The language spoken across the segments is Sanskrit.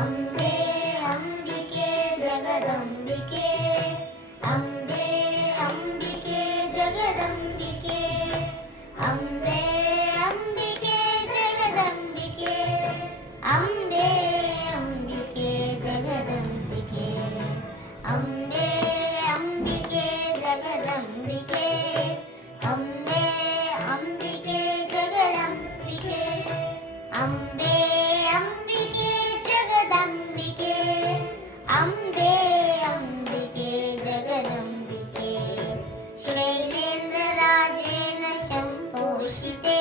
ಅಂಬೆ ಅಂಬಿಕೆ ಜಗದಂಬಿಕೆ ಅಂಬೆ ಅಂಬಿಕೆ ಜಗದಂಬಿಕೆ ಅಂಬೆ ಅಂಬಿಕೆ ಜಗದಂಬಿಕೆ ಅಂಬೆ ಅಂಬಿಕೆ ಜಗದಂಬಿಕೆ ಅಂಬೆ ಅಂಬಿಕೆ ಜಗದಂಬಿಕೆ ಅಂಬೆ ಅಂಬಿಕೆ ಜಗದಂಬಿಕೆ ಅಂಬೆ ಅಂಬಿಕೆ ಜಗದಂಬಿಕೆ ಅಂಬೆ ಅಂಬಿಕೆ ಜಗದಂಬಿಕೆ ಶೈಲೇಂದ್ರ ರಾಜೇನ ಸಂಪೋಷಿತೆ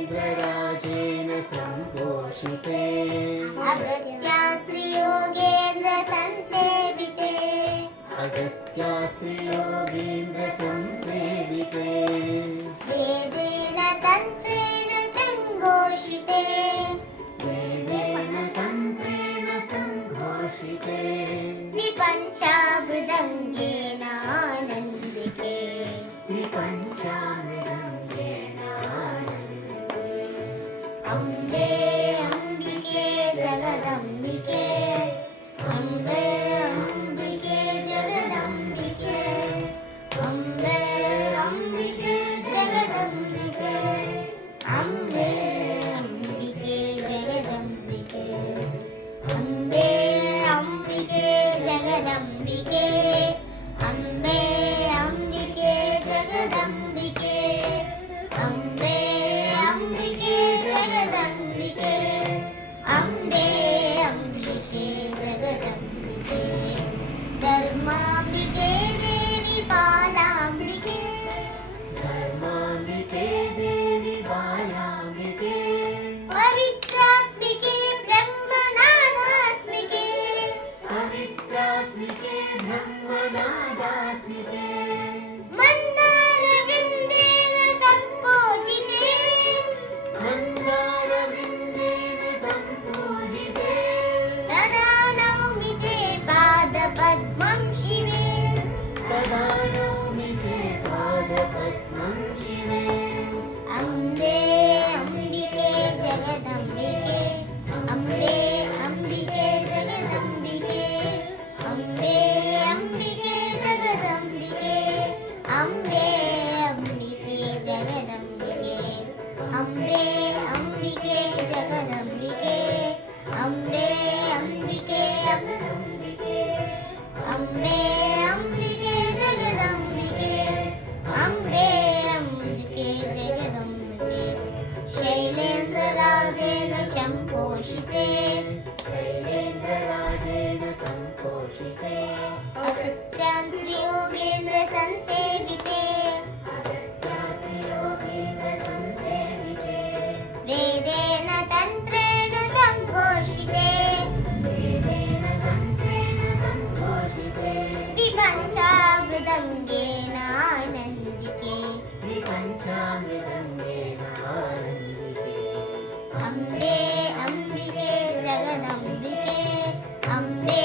शैलेन्द्रराजेन सम्पोषिते अगस्त्यात्रि योगेन्द्र संसेविते अगस्त्यात्रि योगीन्द्र संसेविते वेदेन तन्त्रेण संघोषिते वेदेन तन्त्रेण सङ्घोषिते विपञ्चामृदङ्गेन आनन्दिके विपञ्चामृदङ्गेन अम्बे अम्बिके जगदम्बिके अम्बे अम्बिके जगदम्बिके अम्बे अम्बिके जगदम्बिके अम्बे अम्बिके जगदम्बिके अम्बे अम्बिके जगदम्बिके अम्बे अम्बिके जगदम्बिके अम्बे अम्बिके जगदम्बिके अम्बे अम्बिके जगदम्बिके धर्माम्बिके देवी बालाम्बिके धर्माम्बिके देवी बालाम्बिके पवित्रात्मिके ब्रह्मनादात्मिके पवित्रात्मिके ब्रह्मनादात्मिके मन्दारवृन्देन सम्पूजिते मन्दारवृन्देन सम्पूजिते सदा नौमि ते पादपद्मं शिवे सदा नौमि ते पादपद्मं शिवे अम्बे अम्बिके जगदम्बिके अम्बे अम्बिके जगदम्बिके अम्बे अम्बिके जगदम्बिके अम्बे अम्बिके जगदम्बिके अम्बे अम्बिके जगदम्बिके अम्बे अम्बिके जगदम्बिके अम्बे अम्बिके जगदम्बिके अम्बे अम्बिके जगदम्बिके शैलेन्द्रराजेन सम्पोषिते शैलेन्द्रराजेन सम्पोषिते अगस्त्यात्रि योगेन्द्र संसेविते अगस्त्यात्रि योगीन्द्र संसेविते वेदेन तन्त्रेण संघोषिते वेदेन तन्त्रेण सङ्घोषिते विपञ्चामृदङ्गेन आनन्दिके विपञ्चामृदङ्गेन आनन्दिते अम्बे अम्बिके जगदम्बिके अम्बे